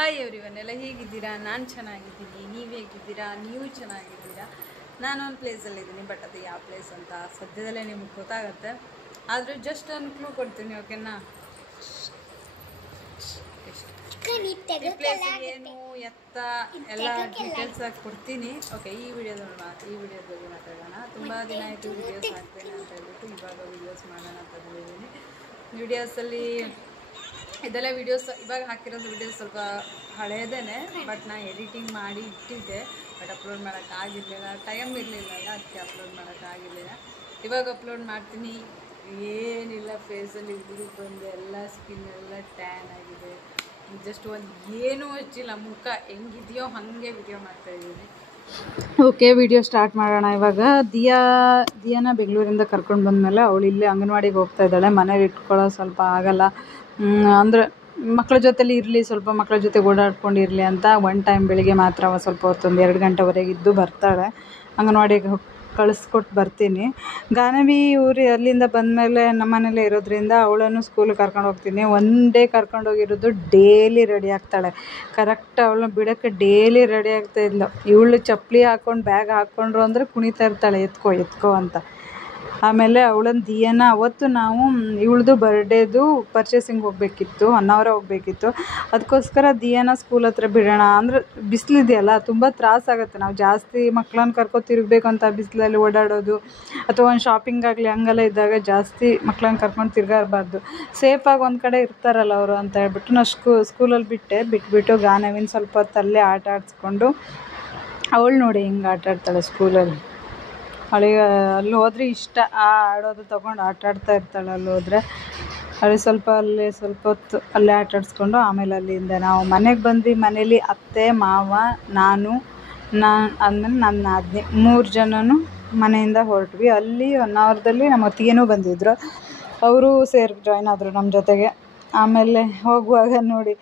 Hi everyone, ಎಲ್ಲ ಹೇಗಿದ್ದೀರಾ? ನಾನು ಚೆನ್ನಾಗಿದ್ದೀನಿ. ನೀವು ಹೇಗಿದ್ದೀರಾ? ನೀವು ಚೆನ್ನಾಗಿದ್ದೀರಾ? ನಾನು ಒಂದು ಪ್ಲೇಸಲ್ಲಿದ್ದೀನಿ, ಬಟ್ ಅದು ಯಾವ ಪ್ಲೇಸ್ ಅಂತ ಸದ್ಯದಲ್ಲೇ ನಿಮ್ಗೆ ಗೊತ್ತಾಗುತ್ತೆ. ಆದರೆ ಜಸ್ಟ್ ಒಂದು ಕ್ಲೂ ಕೊಡ್ತೀನಿ, ಓಕೆನಾ? ಈ ಪ್ಲೇಸ್ ಏನು ಎತ್ತ ಎಲ್ಲ ಡೀಟೇಲ್ಸ್ ಆಗಿ ಕೊಡ್ತೀನಿ. ಓಕೆ, ಈ ವಿಡಿಯೋದ ಬಗ್ಗೆ ಮಾತಾಡೋಣ. ತುಂಬ ದಿನ ಆಯಿತು ವಿಡಿಯೋಸ್ ಹಾಕ್ತೇನೆ ಅಂತ ಹೇಳ್ಬಿಟ್ಟು ಇವಾಗ ವಿಡಿಯೋಸ್ ಮಾಡೋಣ ಅಂತ ಬಂದಿದ್ದೀನಿ. ವಿಡಿಯೋಸಲ್ಲಿ ಇದೆಲ್ಲ ವಿಡಿಯೋಸ್ ಇವಾಗ ಹಾಕಿರೋ ವಿಡಿಯೋಸ್ ಸ್ವಲ್ಪ ಹಳೇದೇ, ಬಟ್ ನಾನು ಎಡಿಟಿಂಗ್ ಮಾಡಿ ಇಟ್ಟಿದ್ದೆ, ಬಟ್ ಅಪ್ಲೋಡ್ ಮಾಡೋಕ್ಕಾಗಿರಲಿಲ್ಲ. ಟೈಮ್ ಇರಲಿಲ್ಲ, ಅದಕ್ಕೆ ಅಪ್ಲೋಡ್ ಮಾಡೋಕ್ಕಾಗಿರಲಿಲ್ಲ. ಇವಾಗ ಅಪ್ಲೋಡ್ ಮಾಡ್ತೀನಿ. ಏನಿಲ್ಲ, ಫೇಸಲ್ಲಿ ಹುಡುಗಿ ಬಂದು ಎಲ್ಲ ಸ್ಕಿನ್ ಎಲ್ಲ ಟ್ಯಾನ್ ಆಗಿದೆ. ಜಸ್ಟ್ ಒಂದು ಏನೂ ಹಚ್ಚಿಲ್ಲ, ಮುಖ ಹೆಂಗಿದೆಯೋ ಹಾಗೆ ವಿಡಿಯೋ ಮಾಡ್ತಾಯಿದ್ದೀನಿ. ಓಕೆ, ವಿಡಿಯೋ ಸ್ಟಾರ್ಟ್ ಮಾಡೋಣ. ಇವಾಗ ದಿಯಾನ ಬೆಂಗಳೂರಿಂದ ಕರ್ಕೊಂಡು ಬಂದಮೇಲೆ ಅವಳು ಇಲ್ಲಿ ಅಂಗನವಾಡಿಗೆ ಹೋಗ್ತಾ ಇದ್ದಾಳೆ. ಮನೇಲಿ ಇಟ್ಕೊಳ್ಳೋ ಸ್ವಲ್ಪ ಆಗಲ್ಲ, ಅಂದರೆ ಮಕ್ಕಳ ಜೊತೆಲಿ ಇರಲಿ, ಸ್ವಲ್ಪ ಮಕ್ಕಳ ಜೊತೆ ಓಡಾಡ್ಕೊಂಡಿರಲಿ ಅಂತ ಒನ್ ಟೈಮ್ ಬೆಳಿಗ್ಗೆ ಮಾತ್ರ ಸ್ವಲ್ಪ ಹೊತ್ತು 2 ಗಂಟೆವರೆಗೆ ಇದ್ದು ಬರ್ತಾಳೆ. ಅಂಗನವಾಡಿಗೆ ಕಳಿಸ್ಕೊಟ್ಟು ಬರ್ತೀನಿ. ಗಾನವಿ ಊರು ಅಲ್ಲಿಂದ ಬಂದಮೇಲೆ ನಮ್ಮ ಮನೇಲೇ ಇರೋದ್ರಿಂದ ಅವಳನ್ನು ಸ್ಕೂಲಿಗೆ ಕರ್ಕೊಂಡು ಹೋಗ್ತೀನಿ. ಒನ್ ಡೇ ಕರ್ಕೊಂಡೋಗಿರೋದು. ಡೈಲಿ ರೆಡಿ ಆಗ್ತಾಳೆ. ಕರೆಕ್ಟ್ ಅವಳನ್ನ ಬಿಡೋಕ್ಕೆ ಡೈಲಿ ರೆಡಿ ಆಗ್ತಾ ಇದ್ಲು. ಇವಳು ಚಪ್ಪಲಿ ಹಾಕ್ಕೊಂಡು ಬ್ಯಾಗ್ ಹಾಕ್ಕೊಂಡ್ರು ಅಂದರೆ ಕುಣಿತಾ ಇರ್ತಾಳೆ, ಎತ್ಕೋ ಅಂತ. ಆಮೇಲೆ ಅವಳನ್ನು ದಿಯಾನ ಅವತ್ತು ನಾವು ಇವಳದು ಬರ್ಡೇದು ಪರ್ಚೇಸಿಂಗ್ ಹೋಗಬೇಕಿತ್ತು, ಹೊನ್ನಾವರ ಹೋಗಬೇಕಿತ್ತು. ಅದಕ್ಕೋಸ್ಕರ ದಿಯಾನ ಸ್ಕೂಲ್ ಹತ್ರ ಬಿಡೋಣ ಅಂದರೆ ಬಿಸಿಲಿದೆಯಲ್ಲ, ತುಂಬ ತ್ರಾಸಾಗುತ್ತೆ. ನಾವು ಜಾಸ್ತಿ ಮಕ್ಕಳನ್ನ ಕರ್ಕೊ ತಿರುಗಬೇಕು ಅಂತ ಬಿಸಿಲಲ್ಲಿ ಓಡಾಡೋದು ಅಥವಾ ಒಂದು ಶಾಪಿಂಗ್ ಆಗಲಿ ಹಂಗೆಲ್ಲ ಇದ್ದಾಗ ಜಾಸ್ತಿ ಮಕ್ಕಳನ್ನ ಕರ್ಕೊಂಡು ತಿರ್ಗಾಡಬಾರ್ದು. ಸೇಫಾಗಿ ಒಂದು ಕಡೆ ಇರ್ತಾರಲ್ಲ ಅವರು ಅಂತ ಹೇಳ್ಬಿಟ್ಟು ನಾವು ಸ್ಕೂಲಲ್ಲಿ ಬಿಟ್ಬಿಟ್ಟು ಗಾನವಿನ ಸ್ವಲ್ಪ ಹೊತ್ತಲ್ಲೇ ಆಟ ಆಡಿಸ್ಕೊಂಡು, ಅವಳು ನೋಡಿ ಹಿಂಗೆ ಆಟ ಆಡ್ತಾಳೆ ಸ್ಕೂಲಲ್ಲಿ. ಅವಳಿಗೆ ಅಲ್ಲಿ ಹೋದರೆ ಇಷ್ಟ, ಆಡೋದು ತೊಗೊಂಡು ಆಟ ಆಡ್ತಾ ಇರ್ತಾಳೆ. ಅಲ್ಲಿ ಹೋದರೆ ಅವಳಿಗೆ ಸ್ವಲ್ಪ ಹೊತ್ತು ಅಲ್ಲೇ ಆಟ ಆಡಿಸ್ಕೊಂಡು ಆಮೇಲೆ ಅಲ್ಲಿಂದ ನಾವು ಮನೆಗೆ ಬಂದ್ವಿ. ಮನೇಲಿ ಅತ್ತೆ, ಮಾವ, ನಾನು ಆದಮೇಲೆ ನನ್ನ ನಾದಿನಿ 3 ಜನನು ಮನೆಯಿಂದ ಹೊರಟ್ವಿ. ಅಲ್ಲಿ ಹೊನ್ನಾವರದಲ್ಲಿ ನಮ್ಮ ಅತ್ತಿಗೆನೂ ಬಂದಿದ್ದರು, ಅವರು ಜಾಯ್ನ್ ಆದರು ನಮ್ಮ ಜೊತೆಗೆ. ಆಮೇಲೆ ಹೋಗುವಾಗ ನೋಡಿ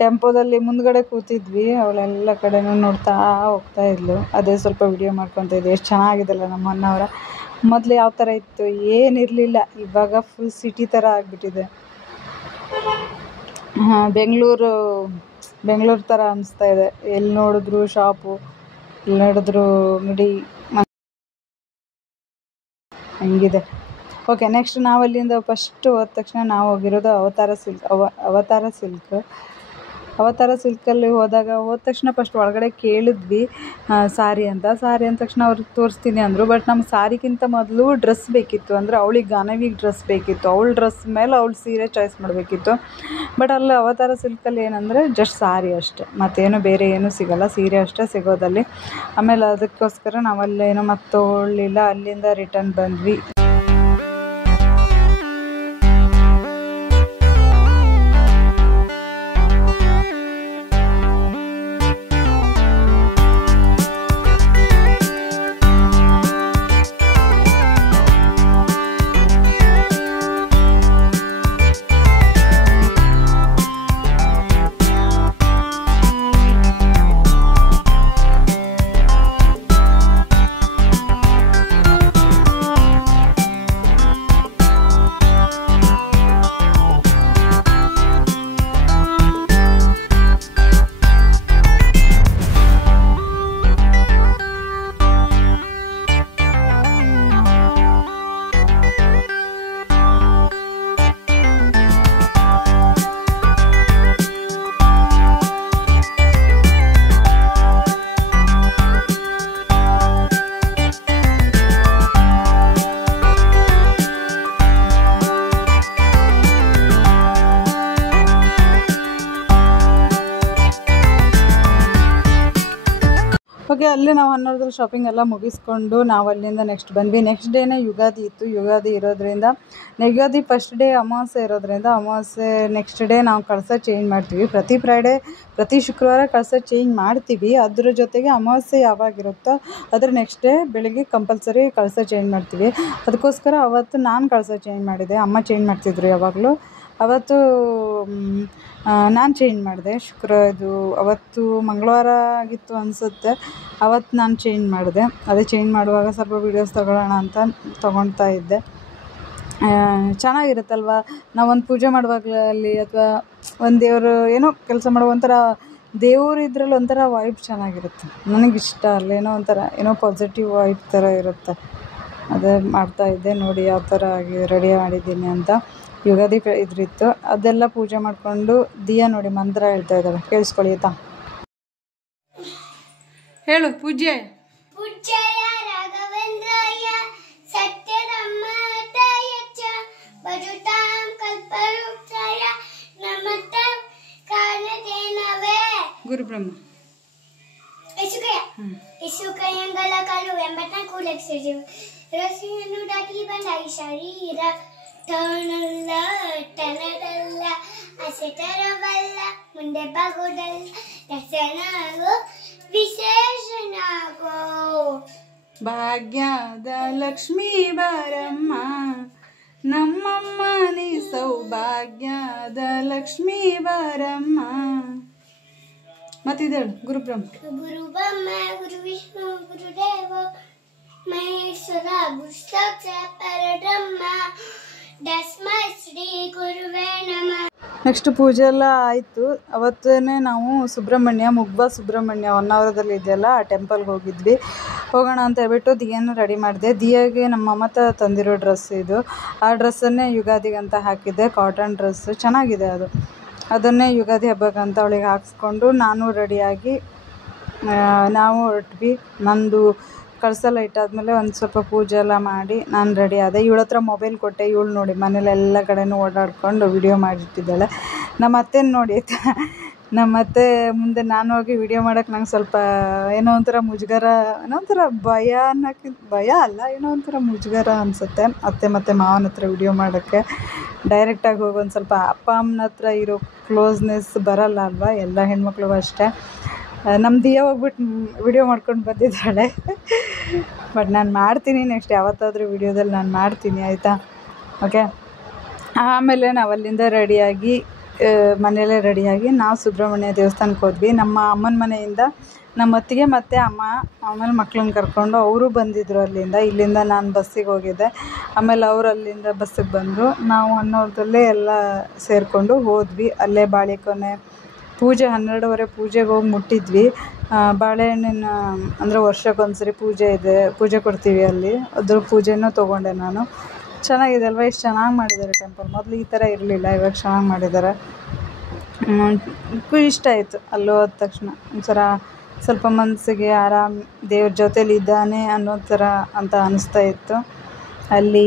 ಟೆಂಪೋದಲ್ಲಿ ಮುಂದ್ಗಡೆ ಕೂತಿದ್ವಿ, ಅವಳೆಲ್ಲ ಕಡೆನೂ ನೋಡ್ತಾ ಹೋಗ್ತಾ ಇದ್ಲು. ಅದೇ ಸ್ವಲ್ಪ ವಿಡಿಯೋ ಮಾಡ್ಕೊತಾ ಇದ್ವಿ. ಎಷ್ಟು ಚೆನ್ನಾಗಿದೆಲ್ಲ ನಮ್ಮ ಹೊನ್ನಾವರ. ಮೊದಲು ಯಾವ ಥರ ಇತ್ತು, ಏನಿರಲಿಲ್ಲ, ಇವಾಗ ಫುಲ್ ಸಿಟಿ ಥರ ಆಗಿಬಿಟ್ಟಿದೆ. ಬೆಂಗಳೂರು ಥರ ಅನಿಸ್ತಾ ಇದೆ. ಎಲ್ಲಿ ನೋಡಿದ್ರು ಶಾಪು, ಎಲ್ಲಿ ನೋಡಿದ್ರು ಮಿಡಿ ಹಂಗಿದೆ. ಓಕೆ, ನೆಕ್ಸ್ಟ್ ನಾವು ಅಲ್ಲಿಂದ ಫಸ್ಟ್ ಹೋದ ತಕ್ಷಣ ನಾವು ಹೋಗಿರೋದು ಅವತಾರ ಸಿಲ್ಕಲ್ಲಿ ಹೋದ ತಕ್ಷಣ ಫಸ್ಟ್ ಒಳಗಡೆ ಕೇಳಿದ್ವಿ ಸಾರಿ ಅಂದ ತಕ್ಷಣ ಅವ್ರಿಗೆ ತೋರಿಸ್ತೀನಿ ಅಂದರು. ಬಟ್ ನಮ್ಗೆ ಸಾರಿಗಿಂತ ಮೊದಲು ಡ್ರೆಸ್ ಬೇಕಿತ್ತು, ಅಂದರೆ ಅವಳಿಗೆ ಗಾನವಿಗೆ ಡ್ರೆಸ್ ಬೇಕಿತ್ತು. ಅವಳ ಡ್ರೆಸ್ ಮೇಲೆ ಅವಳು ಸೀರೆ ಚಾಯ್ಸ್ ಮಾಡಬೇಕಿತ್ತು. ಬಟ್ ಅಲ್ಲಿ ಅವತಾರ ಸಿಲ್ಕಲ್ಲಿ ಏನಂದರೆ ಜಸ್ಟ್ ಸಾರಿ ಅಷ್ಟೇ, ಮತ್ತೇನು ಬೇರೆ ಏನೂ ಸಿಗೋಲ್ಲ, ಸೀರೆ ಅಷ್ಟೇ ಸಿಗೋದಲ್ಲಿ. ಆಮೇಲೆ ಅದಕ್ಕೋಸ್ಕರ ನಾವಲ್ಲೇನೋ ಮತ್ತೆ ತೊಗೊಳ್ಳಿಲ್ಲ, ಅಲ್ಲಿಂದ ರಿಟರ್ನ್ ಬಂದ್ವಿ. ಓಕೆ, ಅಲ್ಲಿ ನಾವು ಹೊನ್ನಾವರದಲ್ಲಿ ಶಾಪಿಂಗ್ ಎಲ್ಲ ಮುಗಿಸ್ಕೊಂಡು ನಾವು ಅಲ್ಲಿಂದ ನೆಕ್ಸ್ಟ್ ಬಂದ್ವಿ. ನೆಕ್ಸ್ಟ್ ಡೇನೇ ಯುಗಾದಿ ಇತ್ತು. ಯುಗಾದಿ ಇರೋದ್ರಿಂದ ಯುಗಾದಿ ಫಸ್ಟ್ ಡೇ ಅಮಾವಾಸ್ಯೆ ಇರೋದ್ರಿಂದ ಅಮಾವಾಸ್ಯೆ ನೆಕ್ಸ್ಟ್ ಡೇ ನಾವು ಕಳಸ ಚೇಂಜ್ ಮಾಡ್ತೀವಿ. ಪ್ರತಿ ಶುಕ್ರವಾರ ಕಳಸ ಚೇಂಜ್ ಮಾಡ್ತೀವಿ. ಅದ್ರ ಜೊತೆಗೆ ಅಮಾವಾಸ್ಯೆ ಯಾವಾಗಿರುತ್ತೋ ಅದ್ರ ನೆಕ್ಸ್ಟ್ ಡೇ ಬೆಳಿಗ್ಗೆ ಕಂಪಲ್ಸರಿ ಕಳಸ ಚೇಂಜ್ ಮಾಡ್ತೀವಿ. ಅದಕ್ಕೋಸ್ಕರ ಅವತ್ತು ನಾನು ಕಳಸ ಚೇಂಜ್ ಮಾಡಿದೆ. ಅಮ್ಮ ಚೇಂಜ್ ಮಾಡ್ತಿದ್ರು ಯಾವಾಗಲೂ. ಅವತ್ತು ನಾನು ಚೇಂಜ್ ಮಾಡಿದೆ. ಅವತ್ತು ಮಂಗಳವಾರ ಆಗಿತ್ತು ಅನಿಸುತ್ತೆ. ಅವತ್ತು ನಾನು ಚೇಂಜ್ ಮಾಡಿದೆ. ಅದೇ ಚೇಂಜ್ ಮಾಡುವಾಗ ಸ್ವಲ್ಪ ವೀಡಿಯೋಸ್ ತೊಗೊಳ್ಳೋಣ ಅಂತ ತೊಗೊಳ್ತಾ ಇದ್ದೆ. ಚೆನ್ನಾಗಿರುತ್ತಲ್ವ, ನಾವೊಂದು ಪೂಜೆ ಮಾಡುವಾಗಲಿ ಅಥವಾ ಒಂದು ದೇವರು ಏನೋ ಕೆಲಸ ಮಾಡೋ ಒಂಥರ ದೇವರು ಇದ್ರಲ್ಲಿ ಒಂಥರ ವೈಬ್ ಚೆನ್ನಾಗಿರುತ್ತೆ, ನನಗಿಷ್ಟ. ಅಲ್ಲೇನೋ ಒಂಥರ ಏನೋ ಪಾಸಿಟಿವ್ ವೈಬ್ ಥರ ಇರುತ್ತೆ. ಅದೇ ಮಾಡ್ತಾಯಿದ್ದೆ ನೋಡಿ ಯಾವ ಥರ ಆಗಿ ರೆಡಿ ಮಾಡಿದ್ದೀನಿ ಅಂತ. ಯುಗಾದಿ ಇದ್ರಿತ್ತು, ಅದೆಲ್ಲ ಪೂಜೆ ಮಾಡಿಕೊಂಡು ದಿಯಾ ನೋಡಿ ಮಂತ್ರ ಹೇಳ್ತಾ ಇದ್ದಾಳೆ, ಕೇಳಿಸ್ಕೊಳ್ಳಿ ಆಯ್ತಾ? ಹೇಳು. ಪೂಜೆ ಪೂಜ್ಯಾಯ ರಾಘವೇಂದ್ರಾಯ ಸತ್ಯಧರ್ಮರತಾಯ ಚ ಭಜತಾಂ ಕಲ್ಪವೃಕ್ಷಾಯ ನಮಃ ಕಾರಣತೇನವೇ ಗುರುಬ್ರಹ್ಮ ಇಸುಕಯ್ಯಂಗಲ ಕಾಲು 84 ಲಕ್ಷ ಜೀವ ರಸಿಯನ್ನು ದಾಟಿ ಬಂದ ಈ ಶರೀರ ಟನಲ್ಲ ಟನರಲ್ಲ ಅಸೆತರವಲ್ಲ ಮುಂದೆ ಬಗುದಲ್ಲ ದರ್ಶನಾಗೋ ವಿಶೇಷನಾಗೋ. ಭಾಗ್ಯದ ಲಕ್ಷ್ಮೀ ಬಾರಮ್ಮ ನಮ್ಮಮ್ಮ ನೀ ಸೌಭಾಗ್ಯದ ಲಕ್ಷ್ಮೀ ಬಾರಮ್ಮ. ಮತ್ತಿದೇಳು. ಗುರುಬ್ರಹ್ಮ ಗುರು ಬ್ರಹ್ಮ ಗುರು ವಿಷ್ಣು ಗುರುದೇವ ಮಹೇಶ್ವರ ಗುರು ಸಾಕ್ಷಾತ್ ಪರಬ್ರಹ್ಮ ತಸ್ಮೈ ಶ್ರೀ ಗುರುವೇ ನಮಃ. ನೆಕ್ಸ್ಟ್ ಪೂಜೆ ಎಲ್ಲ ಆಯಿತು. ಅವತ್ತೇ ನಾವು ಮುಗ್ಬಾ ಸುಬ್ರಹ್ಮಣ್ಯ ಹೊನ್ನಾವರದಲ್ಲಿ ಇದೆಯಲ್ಲ ಆ ಟೆಂಪಲ್ಗೆ ಹೋಗೋಣ ಅಂತ ಹೇಳ್ಬಿಟ್ಟು ದಿಯಾನ ರೆಡಿ ಮಾಡಿದೆ. ದಿಯಾಗೆ ನಮ್ಮ ಅಮ್ಮ ತಂದಿರೋ ಡ್ರೆಸ್ ಇದು. ಆ ಡ್ರೆಸ್ಸನ್ನೇ ಯುಗಾದಿಗಂತ ಹಾಕಿದ್ದೆ, ಕಾಟನ್ ಡ್ರೆಸ್ ಚೆನ್ನಾಗಿದೆ ಅದು. ಅದನ್ನೇ ಯುಗಾದಿ ಹಬ್ಬಕ್ಕಂತ ಅವಳಿಗೆ ಹಾಕ್ಸ್ಕೊಂಡು ನಾನು ರೆಡಿಯಾಗಿ ನಾವು ಹೊರಟ್ವಿ. ನಂದು ಕಳ್ಸೆಲ್ಲ ಇಟ್ಟಾದ್ಮೇಲೆ ಒಂದು ಸ್ವಲ್ಪ ಪೂಜೆ ಎಲ್ಲ ಮಾಡಿ ನಾನು ರೆಡಿ ಆದೆ. ಇವಳ ಹತ್ರ ಮೊಬೈಲ್ ಕೊಟ್ಟೆ. ಇವಳು ನೋಡಿ ಮನೇಲಿ ಎಲ್ಲ ಕಡೆನೂ ಓಡಾಡ್ಕೊಂಡು ವಿಡಿಯೋ ಮಾಡಿಟ್ಟಿದ್ದಾಳೆ. ನಮ್ಮ ಅತ್ತೆನ ನೋಡಿ, ನಮ್ಮ ಅತ್ತೆ ಮುಂದೆ ನಾನು ಹೋಗಿ ವಿಡಿಯೋ ಮಾಡೋಕ್ಕೆ ನಂಗೆ ಸ್ವಲ್ಪ ಏನೋ ಒಂಥರ ಮುಜುಗರ, ಏನೋ ಒಂಥರ ಭಯ ಅನ್ನೋಕ್ಕಿಂತ ಭಯ ಅಲ್ಲ, ಏನೋ ಒಂಥರ ಮುಜುಗರ ಅನಿಸುತ್ತೆ. ಅತ್ತೆ ಮತ್ತು ಮಾವನ ಹತ್ರ ವಿಡಿಯೋ ಮಾಡೋಕ್ಕೆ ಡೈರೆಕ್ಟಾಗಿ ಹೋಗಿ ಒಂದು ಸ್ವಲ್ಪ ಅಪ್ಪ ಅಮ್ಮನ ಹತ್ರ ಇರೋ ಕ್ಲೋಸ್ನೆಸ್ ಬರಲ್ಲ ಅಲ್ವಾ, ಎಲ್ಲ ಹೆಣ್ಮಕ್ಳಿಗೂ ಅಷ್ಟೇ. ನಮ್ಮ ದಿಯಾ ಹೋಗ್ಬಿಟ್ಟು ವಿಡಿಯೋ ಮಾಡ್ಕೊಂಡು ಬಂದಿದ್ದಾಳೆ. ಬಟ್ ನಾನು ಮಾಡ್ತೀನಿ, ನೆಕ್ಸ್ಟ್ ಯಾವತ್ತಾದರೂ ವಿಡಿಯೋದಲ್ಲಿ ನಾನು ಮಾಡ್ತೀನಿ ಆಯಿತಾ? ಓಕೆ. ಆಮೇಲೆ ನಾವು ಅಲ್ಲಿಂದ ರೆಡಿಯಾಗಿ ಮನೆಯಲ್ಲೇ ರೆಡಿಯಾಗಿ ನಾವು ಸುಬ್ರಹ್ಮಣ್ಯ ದೇವಸ್ಥಾನಕ್ಕೆ ಹೋದ್ವಿ. ನಮ್ಮ ಅಮ್ಮನ ಮನೆಯಿಂದ ನಮ್ಮ ಅತ್ತಿಗೆ ಮತ್ತು ಅಮ್ಮ ಆಮೇಲೆ ಮಕ್ಳನ್ನ ಕರ್ಕೊಂಡು ಅವರು ಬಂದಿದ್ದರು ಅಲ್ಲಿಂದ. ಇಲ್ಲಿಂದ ನಾನು ಬಸ್ಸಿಗೆ ಹೋಗಿದ್ದೆ. ಆಮೇಲೆ ಅವರು ಅಲ್ಲಿಂದ ಬಸ್ಸಿಗೆ ಬಂದರು. ನಾವು ಅನ್ನೋದರಲ್ಲೇ ಎಲ್ಲ ಸೇರಿಕೊಂಡು ಹೋದ್ವಿ. ಅಲ್ಲೇ ಬಾಳೆಕೊನೆ ಪೂಜೆ 12:30 ಪೂಜೆಗೆ ಹೋಗಿ ಮುಟ್ಟಿದ್ವಿ. ಬಾಳೆಹಣ್ಣಿನ ಅಂದರೆ ವರ್ಷಕ್ಕೊಂದ್ಸರಿ ಪೂಜೆ ಇದೆ, ಪೂಜೆ ಕೊಡ್ತೀವಿ ಅಲ್ಲಿ. ಅದ್ರ ಪೂಜೆನೂ ತೊಗೊಂಡೆ ನಾನು. ಚೆನ್ನಾಗಿದೆ ಅಲ್ವಾ? ಎಷ್ಟು ಚೆನ್ನಾಗಿ ಮಾಡಿದ್ದಾರೆ ಟೆಂಪಲ್. ಮೊದಲು ಈ ಥರ ಇರಲಿಲ್ಲ, ಇವಾಗ ಚೆನ್ನಾಗಿ ಮಾಡಿದ್ದಾರೆ. ಇಷ್ಟ ಆಯಿತು ಅಲ್ಲಿ ಹೋದ ತಕ್ಷಣ. ಒಂಥರ ಸ್ವಲ್ಪ ಮನಸ್ಸಿಗೆ ಆರಾಮ್, ದೇವ್ರ ಜೊತೇಲಿ ಇದ್ದಾನೆ ಅನ್ನೋ ಥರ ಅಂತ ಅನಿಸ್ತಾ ಇತ್ತು. ಅಲ್ಲಿ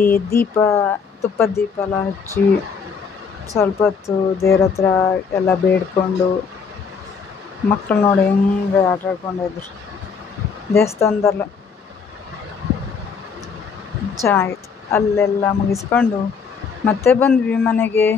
ತುಪ್ಪದ ದೀಪ ಎಲ್ಲ ಹಚ್ಚಿ ಸ್ವಲ್ಪ ಹೊತ್ತು ದೇವ್ರ ಹತ್ರ ಎಲ್ಲ ಬೇಡ್ಕೊಂಡು, ಮಕ್ಕಳು ನೋಡಿ ಹೆಂಗೆ ಆಟ ಆಡ್ಕೊಂಡಿದ್ರು ದೇವಸ್ಥಾನದಲ್ಲ. ಚೆನ್ನಾಗಿತ್ತು. ಅಲ್ಲೆಲ್ಲ ಮುಗಿಸ್ಕೊಂಡು ಮತ್ತೆ ಬಂದ್ವಿ ಮನೆಗೆ.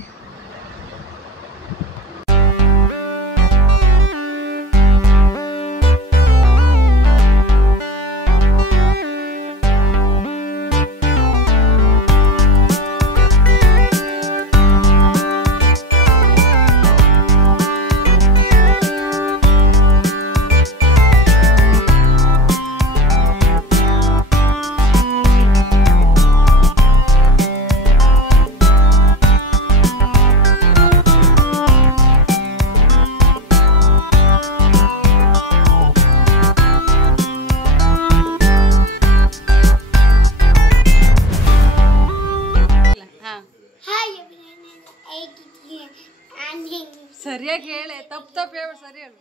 ಸರಿಯಾಗಿ ಹೇಳಿ, ತಪ್ಪು ಹೇಳು, ಸರಿ ಹೇಳು.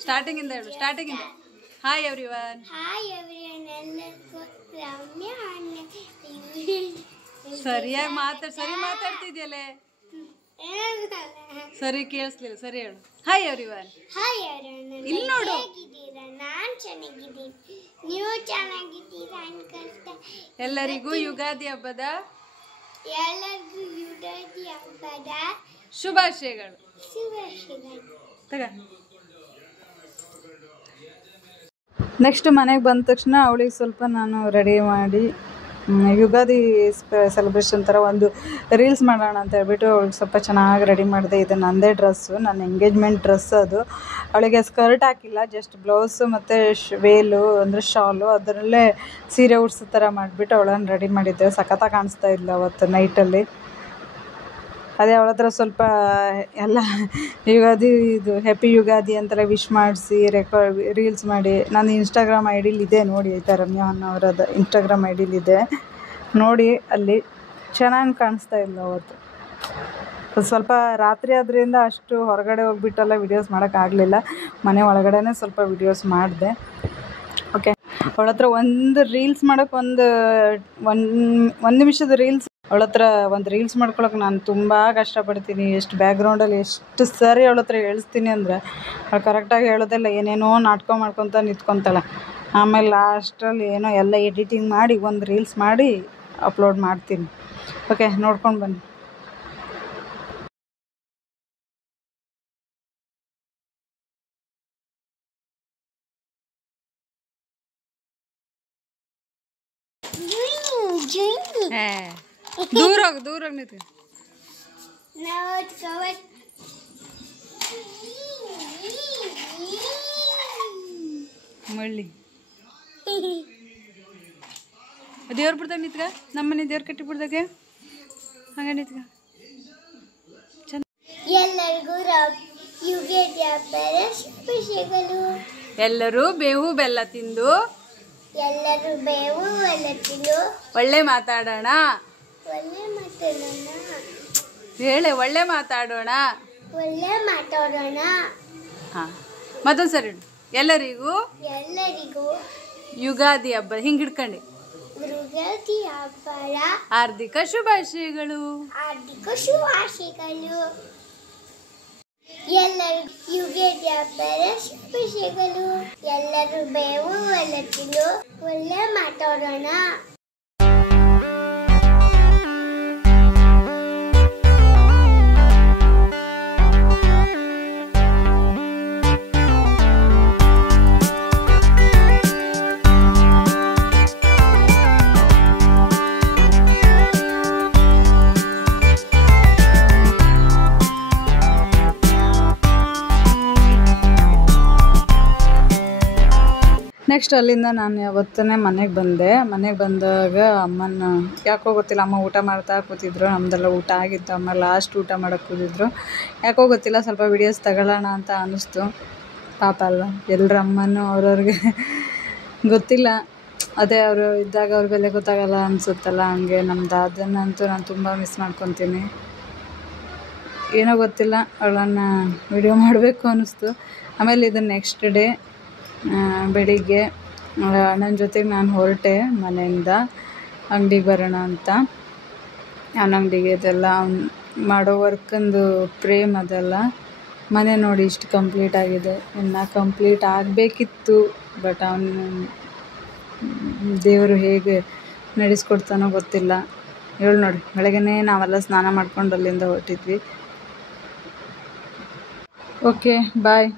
ಸ್ಟಾರ್ಟಿಂಗಿಂದ ಹೇಳು, ಸ್ಟಾರ್ಟಿಂಗಿಂದ. Hi everyone. ಸರಿಯಾಗಿ ಸರಿ ಮಾತಾಡ್ತಿದ್ಯಲ್ಲೇ, ಸರಿ ಕೇಳಿಸ್ಲಿಲ್ಲ, ಸರಿ ಹೇಳು. Hi everyone. ಇಲ್ಲಿ ನೋಡು. ನಾನು ಚೆನ್ನಾಗಿದ್ದೀನಿ, ನೀವು ಚೆನ್ನಾಗಿದ್ದೀರಾ ಅನ್ಕೊಳ್ತಾ. ಎಲ್ಲರಿಗೂ ಯುಗಾದಿ ಹಬ್ಬದ ಶುಭಾಶಯಗಳು. ನೆಕ್ಸ್ಟ್ ಮನೆಗೆ ಬಂದ ತಕ್ಷಣ ಅವಳಿಗೆ ಸ್ವಲ್ಪ ನಾನು ರೆಡಿ ಮಾಡಿ ಯುಗಾದಿ ಸೆಲೆಬ್ರೇಷನ್ ಥರ ಒಂದು ರೀಲ್ಸ್ ಮಾಡೋಣ ಅಂತ ಹೇಳ್ಬಿಟ್ಟು ಅವಳಿಗೆ ಸ್ವಲ್ಪ ಚೆನ್ನಾಗಿ ರೆಡಿ ಮಾಡಿದೆ. ಇದು ನನ್ನದೇ ಡ್ರೆಸ್ಸು, ನನ್ನ ಎಂಗೇಜ್ಮೆಂಟ್ ಡ್ರೆಸ್ ಅದು. ಅವಳಿಗೆ ಸ್ಕರ್ಟ್ ಹಾಕಿಲ್ಲ, ಜಸ್ಟ್ ಬ್ಲೌಸು ಮತ್ತು ವೇಲು ಅಂದರೆ ಶಾಲು, ಅದರಲ್ಲೇ ಸೀರೆ ಉಡ್ಸೋ ಥರ ಮಾಡಿಬಿಟ್ಟು ಅವಳನ್ನು ರೆಡಿ ಮಾಡಿದ್ದೆ. ಸಖತ್ತಾಗಿ ಕಾಣಿಸ್ತಾ ಇದ್ಲು ಅವತ್ತು ನೈಟಲ್ಲಿ. ಅದೇ ಅವಳ ಹತ್ರ ಸ್ವಲ್ಪ ಎಲ್ಲ ಯುಗಾದಿ ಇದು ಹ್ಯಾಪಿ ಯುಗಾದಿ ಅಂತೆಲ್ಲ ವಿಶ್ ಮಾಡಿಸಿ ರೀಲ್ಸ್ ಮಾಡಿ ನಾನು ಇನ್ಸ್ಟಾಗ್ರಾಮ್ ಐ ಡಿಲಿದೆ ನೋಡಿ ಆಯಿತಾ, ರಮ್ಯಾ ಅವರದ್ದು ಇನ್ಸ್ಟಾಗ್ರಾಮ್ ಐ ಡಿಲಿದೆ ನೋಡಿ. ಅಲ್ಲಿ ಚೆನ್ನಾಗಿ ಕಾಣಿಸ್ತಾ ಇಲ್ಲ ಅವತ್ತು. ಸ್ವಲ್ಪ ರಾತ್ರಿ ಆದ್ರಿಂದ ಅಷ್ಟು ಹೊರಗಡೆ ಹೋಗ್ಬಿಟ್ಟೆಲ್ಲ ವಿಡಿಯೋಸ್ ಮಾಡೋಕ್ಕಾಗಲಿಲ್ಲ. ಮನೆ ಒಳಗಡೆನೇ ಸ್ವಲ್ಪ ವಿಡಿಯೋಸ್ ಮಾಡಿದೆ. ಓಕೆ, ಅವಳ ಹತ್ರ ಒಂದು ರೀಲ್ಸ್ ಮಾಡೋಕ್ಕೆ ಒಂದು ನಿಮಿಷದ ರೀಲ್ಸ್, ಅವಳ ಹತ್ರ ಒಂದು ರೀಲ್ಸ್ ಮಾಡ್ಕೊಳಕ್ಕೆ ನಾನು ತುಂಬ ಕಷ್ಟಪಡ್ತೀನಿ. ಎಷ್ಟು ಬ್ಯಾಕ್ಗ್ರೌಂಡಲ್ಲಿ ಎಷ್ಟು ಸರಿ ಅವಳ ಹತ್ರ ಹೇಳಿಸ್ತೀನಿ ಅಂದರೆ ಅವಳು ಕರೆಕ್ಟಾಗಿ ಹೇಳೋದಿಲ್ಲ, ಏನೇನೋ ನಾಟಕ ಮಾಡ್ಕೊತ ನಿಂತ್ಕೊತಾಳೆ. ಆಮೇಲೆ ಲಾಸ್ಟಲ್ಲಿ ಏನೋ ಎಲ್ಲ ಎಡಿಟಿಂಗ್ ಮಾಡಿ ಒಂದು ರೀಲ್ಸ್ ಮಾಡಿ ಅಪ್ಲೋಡ್ ಮಾಡ್ತೀನಿ. ಓಕೆ, ನೋಡ್ಕೊಂಡು ಬನ್ನಿ. ದೂರ ನಿಂತು ಮಳ್ಳಿ ದೇವ್ರ ಬಿಡ್ದಾಗ ನಿಂತ್ಗ, ನಮ್ಮನೆ ದೇವ್ರ ಕಟ್ಟಿ ಬಿಡ್ದಾಗ ಹಂಗ ನಿಂತ್ಗ. ಎಲ್ಲರೂ ಬೇವು ಬೆಲ್ಲ ತಿಂದು ಒಳ್ಳೆ ಮಾತಾಡೋಣ. ಹೇಳೆ, ಒಳ್ಳೆ ಮಾತಾಡೋಣ. ಹಾ, ಮತ್ತೊಂದ್ಸರಿ ಎಲ್ಲರಿಗೂ ಯುಗಾದಿ ಹಬ್ಬ ಹಿಂಗೆ ಹಿಡ್ಕೊಂಡೆ ಹಾರ್ದಿಕ ಶುಭಾಶಯಗಳು. ಎಲ್ಲರೂ ಯುಗಾದಿ ಹಬ್ಬದ ಶುಭಾಶಯಗಳು. ಎಲ್ಲರೂ ಬೇವು ಎಲ್ಲ ತಿಂದು ಒಳ್ಳೆ ಮಾತಾಡೋಣ. ನೆಕ್ಸ್ಟ್ ಅಲ್ಲಿಂದ ನಾನು ಯಾವತ್ತನೇ ಮನೆಗೆ ಬಂದೆ. ಮನೆಗೆ ಬಂದಾಗ ಅಮ್ಮನ ಯಾಕೋ ಗೊತ್ತಿಲ್ಲ, ಅಮ್ಮ ಊಟ ಮಾಡ್ತಾ ಕೂತಿದ್ರು. ನಮ್ಮದೆಲ್ಲ ಊಟ ಆಗಿತ್ತು. ಅಮ್ಮ ಲಾಸ್ಟ್ ಊಟ ಮಾಡೋಕ್ಕೆ ಕೂತಿದ್ರು. ಯಾಕೋ ಗೊತ್ತಿಲ್ಲ, ಸ್ವಲ್ಪ ವಿಡಿಯೋಸ್ ತಗೊಳ್ಳೋಣ ಅಂತ ಅನ್ನಿಸ್ತು. ಪಾಪ ಅಲ್ವ, ಎಲ್ಲರ ಅಮ್ಮನೂ ಅವ್ರವ್ರಿಗೆ ಗೊತ್ತಿಲ್ಲ. ಅದೇ ಅವರು ಇದ್ದಾಗ ಅವ್ರ ಬೆಲೆ ಗೊತ್ತಾಗಲ್ಲ ಅನಿಸುತ್ತಲ್ಲ, ಹಂಗೆ ನಮ್ಮ ದಾದನಂತೂ ನಾನು ತುಂಬ ಮಿಸ್ ಮಾಡ್ಕೊತೀನಿ. ಏನೋ ಗೊತ್ತಿಲ್ಲ, ಅವಳನ್ನು ವಿಡಿಯೋ ಮಾಡಬೇಕು ಅನ್ನಿಸ್ತು. ಆಮೇಲೆ ಇದು ನೆಕ್ಸ್ಟ್ ಡೇ ಬೆಳಿಗ್ಗೆ ಅಣ್ಣನ ಜೊತೆಗೆ ನಾನು ಹೊರಟೆ ಮನೆಯಿಂದ ಅಂಗಡಿಗೆ ಬರೋಣ ಅಂತ. ಅವನ ಅಂಗಡಿಗೆ ಇದೆಲ್ಲ ಅವ್ನು ಮಾಡೋ ವರ್ಕಂದು ಫ್ರೇಮ್ ಅದೆಲ್ಲ ಮನೆ ನೋಡಿ ಇಷ್ಟು ಕಂಪ್ಲೀಟ್ ಆಗಿದೆ. ಇನ್ನು ಕಂಪ್ಲೀಟ್ ಆಗಬೇಕಿತ್ತು, ಬಟ್ ಅವನು ದೇವರು ಹೇಗೆ ನಡೆಸ್ಕೊಡ್ತಾನೋ ಗೊತ್ತಿಲ್ಲ. ಹೇಳಿ ನೋಡಿ, ಬೆಳಗ್ಗೆನೇ ನಾವೆಲ್ಲ ಸ್ನಾನ ಮಾಡ್ಕೊಂಡು ಅಲ್ಲಿಂದ ಹೊರಟಿದ್ವಿ. ಓಕೆ, ಬಾಯ್.